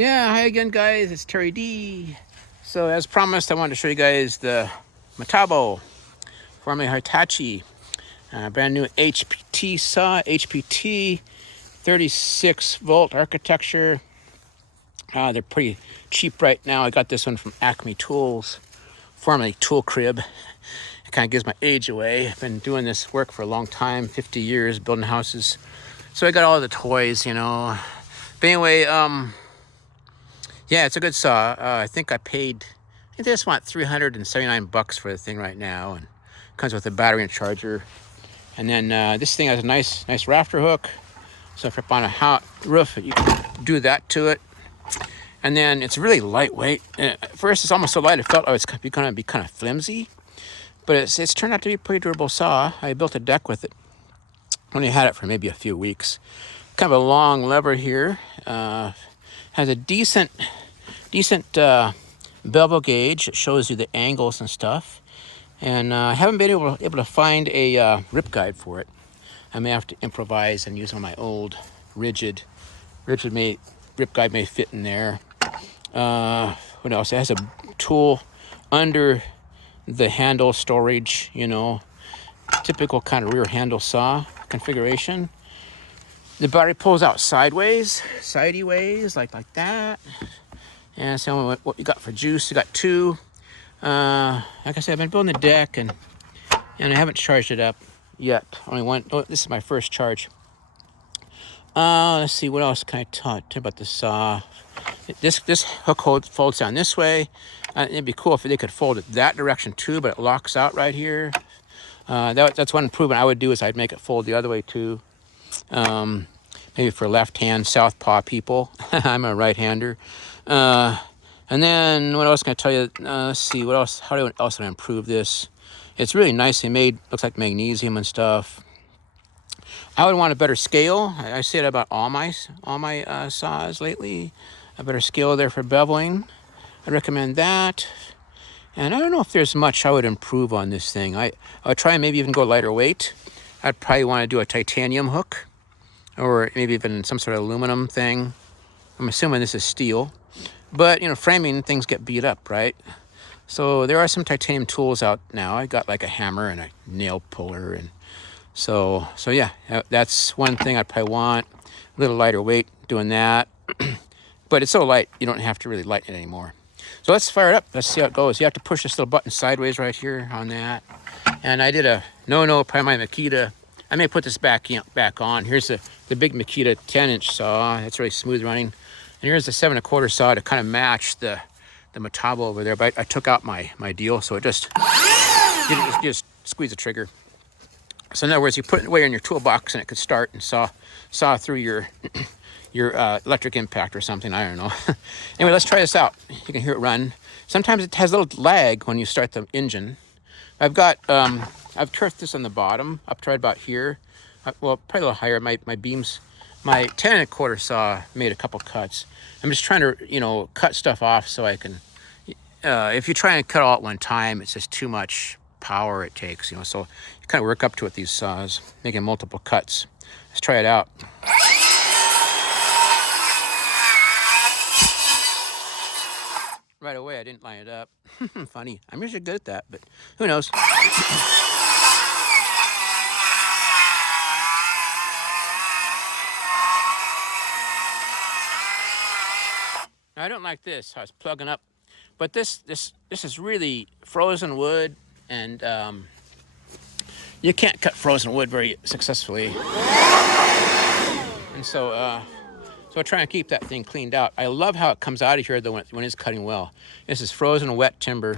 Yeah, hi again, guys. It's Terry D. So, as promised, I wanted to show you guys the Metabo, formerly Hitachi, brand new HPT saw, HPT 36 volt architecture. They're pretty cheap right now. I got this one from Acme Tools, formerly Tool Crib. It kind of gives my age away. I've been doing this work for a long time, 50 years, building houses. So I got all the toys, But anyway, yeah, it's a good saw. I think they just want $379 for the thing right now, and comes with a battery and charger. And then this thing has a nice rafter hook. So if you're up on a roof, you can do that to it. And then it's really lightweight. At first, it's almost so light, I felt it was going to be kind of flimsy. But it's turned out to be a pretty durable saw. I built a deck with it. Only had it for maybe a few weeks. Kind of a long lever here. Has a decent bevel gauge. It shows you the angles and stuff. And I haven't been able to find a rip guide for it. I may have to improvise and use one of my old rigid rip guide may fit in there. What else? It has a tool under the handle storage, typical kind of rear handle saw configuration. The battery pulls out sideways, like that. And so what you got for juice, you got two. Like I said, I've been building the deck and I haven't charged it up yet. Only one. Oh, this is my first charge. Let's see, what else can I tell you about the saw? This hook folds down this way. It'd be cool if they could fold it that direction too, but it locks out right here. That's one improvement I would do, is I'd make it fold the other way too. Maybe for left-hand southpaw people. I'm a right-hander. And then what else can I tell you? Let's see, what else? How else do I improve this? It's really nicely made. Looks like magnesium and stuff. I would want a better scale. I say it about all my saws lately. A better scale there for beveling. I recommend that. And I don't know if there's much I would improve on this thing. I would try and maybe even go lighter weight. I'd probably want to do a titanium hook, or maybe even some sort of aluminum thing. I'm assuming this is steel. But, framing things get beat up, right? So there are some titanium tools out now. I got like a hammer and a nail puller. And so yeah, that's one thing I'd probably want. A little lighter weight doing that. But it's so light, you don't have to really lighten it anymore. So let's fire it up. Let's see how it goes. You have to push this little button sideways right here on that. And I did a Metabo and Makita. I may put this back on. Here's the big Makita 10-inch saw. It's really smooth running. And here's the 7 1/4 saw to kind of match the Metabo over there. But I took out my deal, so it just squeeze the trigger. So in other words, you put it away in your toolbox and it could start and saw through your electric impact or something. I don't know. Anyway, let's try this out. You can hear it run. Sometimes it has a little lag when you start the engine. I've turfed this on the bottom up to right about here. Well, probably a little higher. My beams, my 10 1/4 saw made a couple cuts. I'm just trying to, cut stuff off so I can, if you try and cut all at one time, it's just too much power it takes, so you kind of work up to it, these saws, making multiple cuts. Let's try it out. Right away, I didn't line it up. Funny. I'm usually good at that, but who knows? I don't like this, how it's plugging up. But this is really frozen wood, and you can't cut frozen wood very successfully. And so I try and keep that thing cleaned out. I love how it comes out of here, though, when it's cutting well. This is frozen wet timber.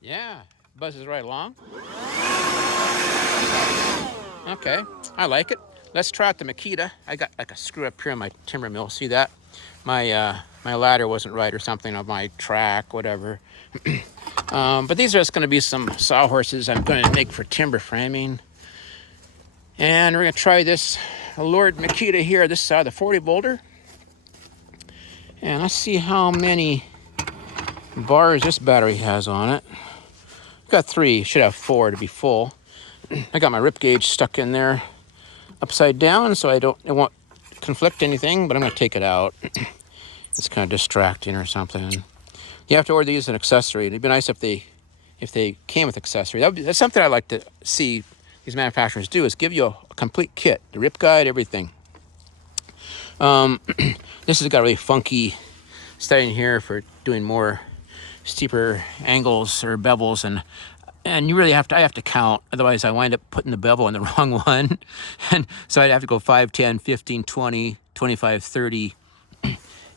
Yeah, buzzes right along. Okay, I like it. Let's try out the Makita. I got like a screw up here on my timber mill. See that? My ladder wasn't right or something on my track, whatever. But these are just going to be some sawhorses I'm going to make for timber framing. And we're going to try this Lord Makita here. This is the 40 volter. And let's see how many bars this battery has on it. got 3, should have 4 to be full. I got my rip gauge stuck in there upside down, so it won't conflict anything, but I'm gonna take it out. It's kind of distracting or something. You have to order these as an accessory. It'd be nice if they came with accessory. That's something I like to see these manufacturers do, is give you a complete kit, the rip guide, everything. This has got a really funky setting here for doing more steeper angles or bevels, and you really I have to count, otherwise I wind up putting the bevel on the wrong one. And so I'd have to go 5, 10, 15, 20, 25, 30,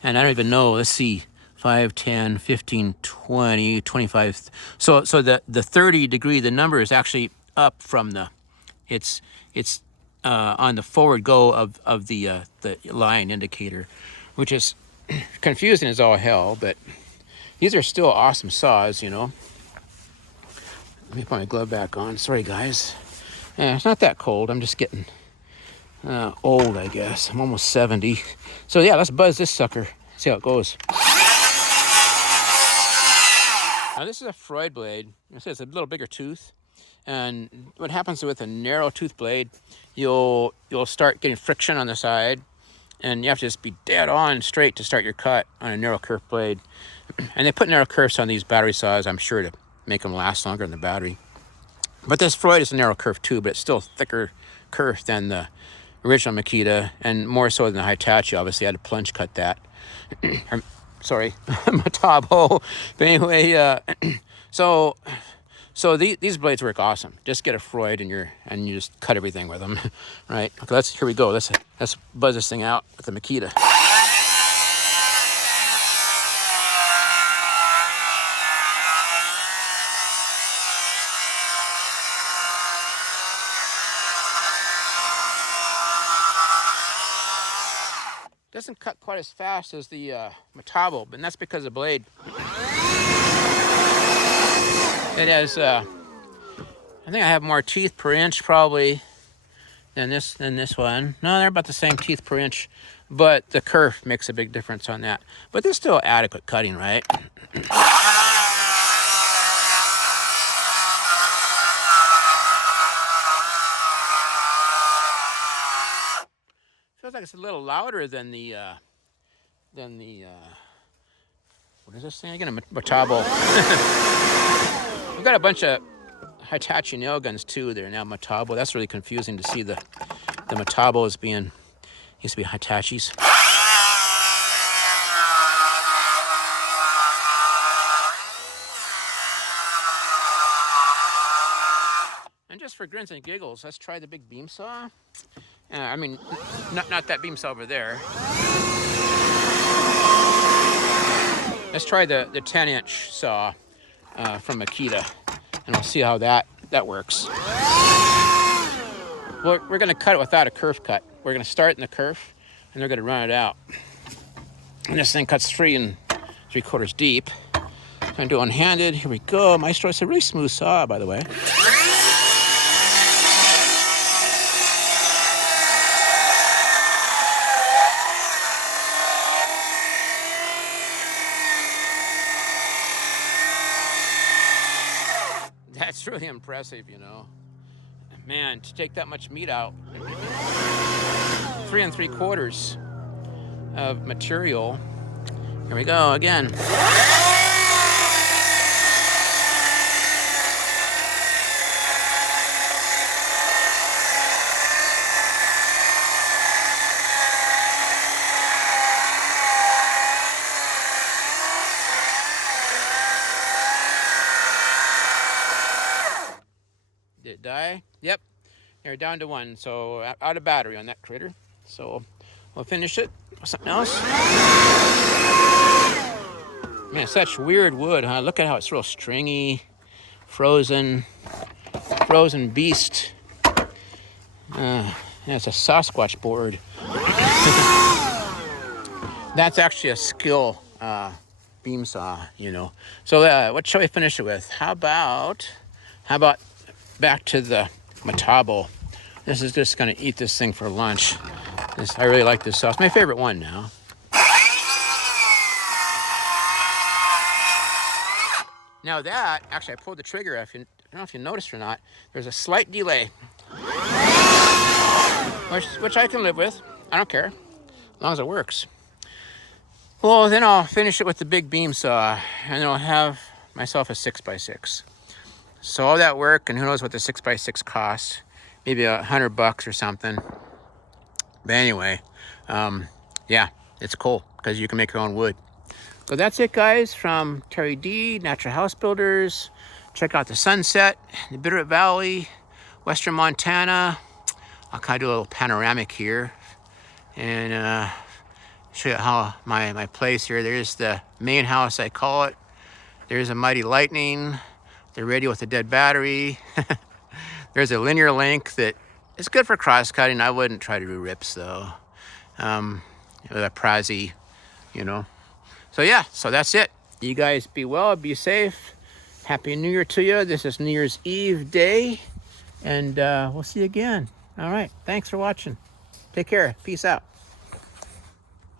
and I don't even know, let's see, 5, 10, 15, 20, 25. So the 30 degree, the number is actually up from it's on the forward go of the line indicator, which is confusing as all hell, but these are still awesome saws, you know. Let me put my glove back on. Sorry, guys. Yeah, it's not that cold. I'm just getting old, I guess. I'm almost 70. So yeah, let's buzz this sucker. See how it goes. Now this is a Freud blade. It's a little bigger tooth. And what happens with a narrow tooth blade, you'll start getting friction on the side, and you have to just be dead on straight to start your cut on a narrow kerf blade. And they put narrow kerfs on these battery saws, I'm sure, to make them last longer in the battery. But this Freud is a narrow kerf too, but it's still thicker kerf than the original Makita, and more so than the Hitachi. Obviously, I had to plunge cut that. Sorry, Metabo. But anyway, so these blades work awesome. Just get a Freud and you just cut everything with them, right? Okay, here we go. Let's buzz this thing out with the Makita. Doesn't cut quite as fast as the Metabo, but that's because of the blade. It has, I think I have more teeth per inch probably than this one. No, they're about the same teeth per inch, but the kerf makes a big difference on that. But there's still adequate cutting, right? Feels like it's a little louder than the what is this thing again? A Metabo. We've got a bunch of Hitachi nail guns too. They're now Metabo. That's really confusing to see the Metabo as being, used to be Hitachis. And just for grins and giggles, let's try the big beam saw. I mean, not that beam saw over there. Let's try the 10-inch saw from Makita, and we'll see how that works. We're going to cut it without a kerf cut. We're going to start in the kerf, and they're going to run it out. And this thing cuts 3 3/4 deep. I'm going to do it one-handed. Here we go. Maestro, it's a really smooth saw, by the way. That's really impressive, you know. Man, to take that much meat out, 3 3/4 of material. Here we go again. Did it die? Yep. They're down to 1, so out of battery on that critter. So we'll finish it with something else. Man, such weird wood, huh? Look at how it's real stringy, frozen beast. Yeah, it's a Sasquatch board. That's actually a skill beam saw, you know. So what shall we finish it with? How about back to the Metabo. This is just going to eat this thing for lunch. I really like this saw. It's my favorite one now. Now that, actually I pulled the trigger, I don't know if you noticed or not, there's a slight delay, which I can live with. I don't care, as long as it works. Well, then I'll finish it with the big beam saw, and then I'll have myself a 6x6. So all that work, and who knows what the 6x6 costs, maybe $100 or something. But anyway, yeah, it's cool because you can make your own wood. So that's it, guys, from Terry D, Natural House Builders. Check out the sunset, the Bitterroot Valley, Western Montana. I'll kind of do a little panoramic here and show you how my place here. There's the main house, I call it. There's a Mighty Lightning, the radio with the dead battery. There's a linear link that is good for cross-cutting. I wouldn't try to do rips, though. With a Prezi, you know. So yeah, so that's it. You guys be well, be safe. Happy New Year to you. This is New Year's Eve day, and we'll see you again. All right, thanks for watching. Take care. Peace out.